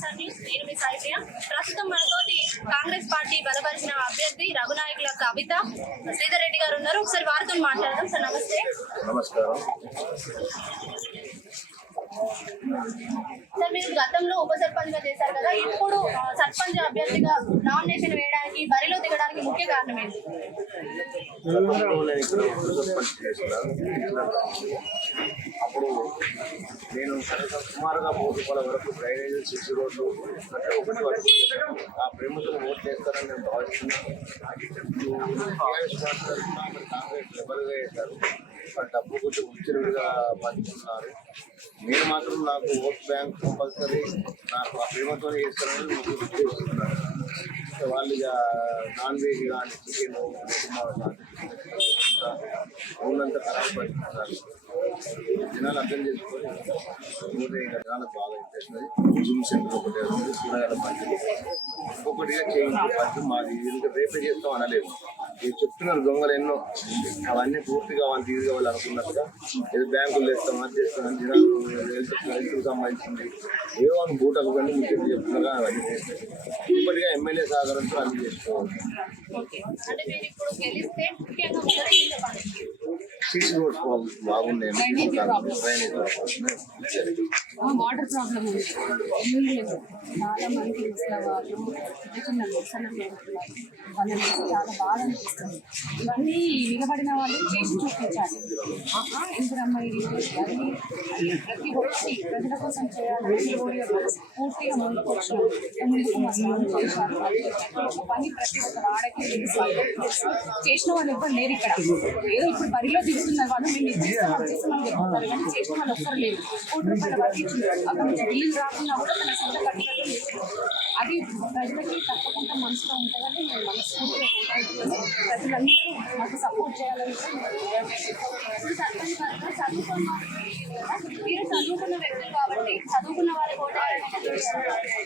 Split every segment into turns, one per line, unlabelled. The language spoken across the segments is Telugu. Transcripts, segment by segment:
సార్ న్యూస్ నేను మీ సాయిప్రియ ప్రస్తుతం మనతోటి కాంగ్రెస్ పార్టీ బలపరిచిన అభ్యర్థి రఘునాయకుల కవిత శ్రీధర్ రెడ్డి గారు ఉన్నారు. ఒకసారి వారితో మాట్లాడదాం సార్ నమస్తే.
నమస్కారం.
గతంలో ఉప సర్పంచ్గా చేశారు కదా ఇప్పుడు సర్పంచ్ అభ్యర్థిగా నామినేషన్ వేయడానికి బరిలో దిగడానికి ముఖ్య కారణం ఏంటి?
అప్పుడు నేను సుమారుగా మూడు రూపాయల వరకు డ్రైనేజ్ సిసి రోడ్లు అంటే ఒకటి వరకు ఆ ప్రేమతో ఓట్ చేస్తారని నేను భావిస్తున్నాను. కాంగ్రెస్ పార్టీ కాంగ్రెస్ రెబల్గా వేశారు డబ్బు కొంచెం ఉచితంగా పంచుకున్నారు. నేను మాత్రం నాకు ఓట్ బ్యాంక్ కంపల్సరీ నాకు ఆ ప్రేమతో చేస్తారని నాకు ఉద్దేశిస్తున్నాను వాళ్ళు ఇక నాన్ వెజ్ కానీ చికెన్ ఊళ్ళంతా ఖరాబ్ పడుతున్నారు జనాలు అర్థం చేసుకొని ఊరే ఇంకా జనాలకు బాగా ఇంట్రెస్ట్ ఉంది జిమ్ సెంటర్ ఒకటి ఉంది కూరగాయల పంచులు ఒక్కొక్కటిగా చేయించు పంచు మాది. ఇంకా రేపే చేస్తాం అనలేము. మీరు చెప్తున్నారు దొంగలు ఎన్నో. అవన్నీ పూర్తి కావాలి తీసుకోవాలి అనుకున్నట్టుగా ఏదో బ్యాంకులు వేస్తాం అది చేస్తాం అని జనాలు హెల్త్ సంబంధించింది ఏదో అని బూటలు కానీ మీకు చెప్తున్నారు అవన్నీ చేస్తాం. ఇప్పటిగా ఎమ్మెల్యే సహకారంతో అన్ని చేసుకోవాలి సీసీ ప్రాబ్లమ్ బాగున్నాయి
వాటర్ ప్రాబ్లం ఉంది చాలా మంది చాలా బాధ అనిపిస్తుంది ఇవన్నీ నిలబడిన వాళ్ళు చేసి చూపించాలి ఇందిరమ్మ ఇల్లు అన్ని ప్రతి ఒక్కటి ప్రజల కోసం చేయాలని పూర్తిగా ముందుకు వచ్చినాం ముందుకు మా చేశారు పని ప్రతి ఒక్క వాడకి తెలుసు, చేసిన వాళ్ళు ఎవ్వరు లేరు ఇక్కడ. ఏదో ఇప్పుడు బరిలో దిగుతున్న వాళ్ళు మేము ఇది చేస్తాం అది చేస్తామని చెప్తున్నారు కానీ చేసిన వాళ్ళు ఒక్కరు లేరు కోటి రూపాయల వరకు ఇచ్చింది. అక్కడ రాకుండా కూడా తన సొంత కట్టుబడి అది ప్రజలకి తప్పకుండా మనసులో ఉంటుందని నేను మనస్ఫూర్తిగా కోరుకుంటున్నాను. ప్రజలందరూ మాకు సపోర్ట్ చేయాలని
చదువుకున్న మీరు చదువుకున్న వ్యక్తులు కాబట్టి చదువుకున్న ఓటు వేయాలని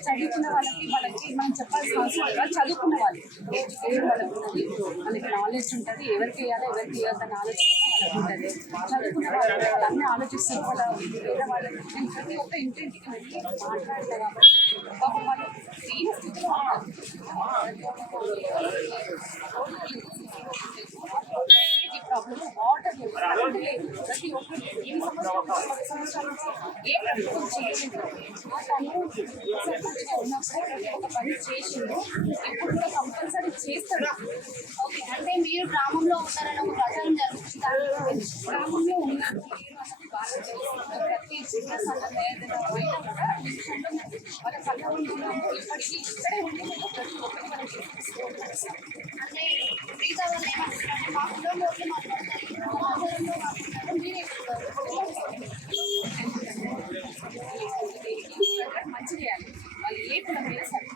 చదువుకున్న వాళ్ళకి వాళ్ళకి మనం చెప్పాల్సిన అవసరం చదువుకున్న వాళ్ళు ఎడ్యుకేషన్ వాళ్ళకి ఉంటుంది వాళ్ళకి నాలెడ్జ్ ఉంటుంది. ఎవరికి వేయాలో ఎవరికి ఆలోచన వాళ్ళకి ఉంటుంది. చదువుకున్న వాళ్ళు వాళ్ళన్నీ ఆలోచిస్తారు వాళ్ళ వేరే వాళ్ళకి నేను ప్రతి ఒక్క ఇంటింటికి వెళ్ళి మాట్లాడతారు కాబట్టి పాపం వాళ్ళు దీని స్థితిలో ప్రాబ్లమ్ వాటర్ లేదు. కరెంట్ లేదు. ప్రతి ఒక్కటి ఎన్ని సంవత్సరాలు పది ఏ ప్రభుత్వం తను సర్పంచ్గా ఉన్నప్పుడు ప్రతి ఒక్క పని చేసిండు. ఇప్పుడు కూడా కంపల్సరీ చేస్తారు
ఓకే అంటే మీరు గ్రామంలో ఉన్నారని ఒక ప్రచారం జరుగుతుంది
గ్రామంలో ఉన్నట్టు లేరు అన్నది బాగా తెలుస్తుంది ప్రతి చిన్న సన్న ఏదైనా అయినా కూడా నిమిషంలో వాళ్ళ కళ్ళ ముందు ఉన్నాము ఇప్పటికీ ఇక్కడే ఉండి మేము ప్రతి ఒక్కటి మనం చేస్తాం
అంటే మిగతా వాళ్ళు ఏమంటున్నారంటే మా కులం ఓట్లు మాట్లాడతారు మా ఆధారంలో మాట్లాడతారు మీరే
మంచి చేయాలి వాళ్ళు ఏ కులమైనా సరే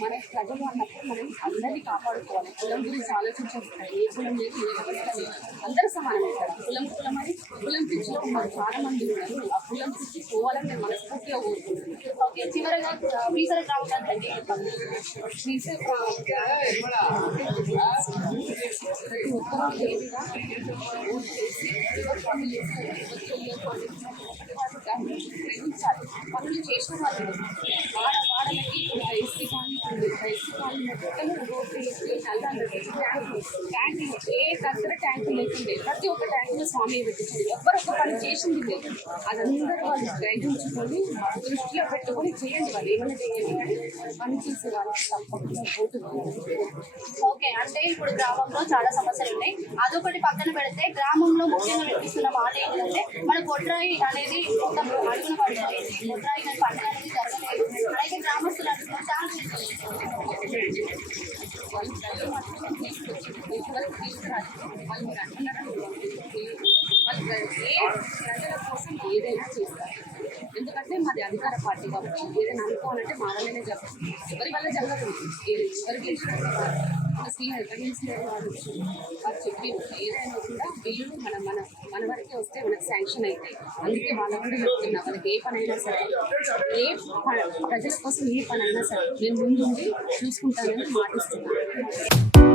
మన ప్రజలు అన్నప్పుడు మనం అందరినీ కాపాడుకోవాలి. కులం గురించి ఆలోచించాలి ఏ కులం లేదు ఏ వ్యవస్థ లేదు అందరూ సమానం ఇక్కడ కులం కులం అని కులం పిచ్చిలో ఉన్నారు. చాలా మంది ఉన్నారు. ఆ కులం పిచ్చి పోవాలని నేను మనస్ఫూర్తిగా కోరుకుంటున్నాను.
ఓకే చివరగా శ్రీసర గ్రామ అంటే
శ్రీశైలం ప్రతి ఒక్కరూ ఏదిగా ఓటు చేసి ఎవరు పనులు చేస్తారు ఎవరు చేయరు అనేది వాళ్ళు పనులు చేసిన వాళ్ళు వాడ వాడలకి ఇప్పుడు ఎస్సీ కానీ ఇప్పుడు ఎస్సీ కానీ మొత్తం రోడ్లు వేసి నల్లాలు ట్యాంకులు ట్యాంకులు ఏ దగ్గర ట్యాంకులు లేకుండే ప్రతి ఒక్క ట్యాంకులో స్వామి పెట్టించింది ఎవరు ఒక పని చేసింది లేదు. అదందరూ వాళ్ళు గ్రహించుకొని దృష్టిలో పెట్టుకొని చేయండి వాళ్ళు. ఏమైనా చేయండి కానీ పని చేసే వాళ్ళకి తప్పకుండా.
ఓకే అంటే ఇప్పుడు గ్రామంలో చాలా సమస్యలు ఉన్నాయి. అదొకటి పక్కన పెడితే గ్రామంలో ముఖ్యంగా వినిపిస్తున్న మాట ఏంటంటే మన కొట్రాయి అనేది మొత్తం అడుగున పడుతుంది. కొట్రాయి పండుగ అనేది జరగలేదు. అలాగే గ్రామస్తులు అంటున్నారు చాలా
వాళ్ళు తీసుకురాదు వాళ్ళు మీరు అంటున్నారు వాళ్ళు ఏ ప్రజల కోసం ఏదైనా చేస్తారు ఎందుకంటే మాది అధికార పార్టీ కాబట్టి ఏదైనా అనుకోవాలంటే మా వల్లనే జరగదు ఎవరి వల్ల జరగదు ఏ- ఎవరు గెలిచినా మన సీనియర్ వాళ్ళు వచ్చి చెప్పి ఏదైనా కూడా బిల్లులు మన మన మన వరకే వస్తే మనకు శాంక్షన్ అవుతాయి అందుకే వాళ్ళ కూడా చెప్తున్నా వాళ్ళకి ఏ పని అయినా సరే ఏ ప్రజల కోసం ఏ పని అయినా సరే నేను ముందుండి చూసుకుంటానని మాటిస్తున్నాను.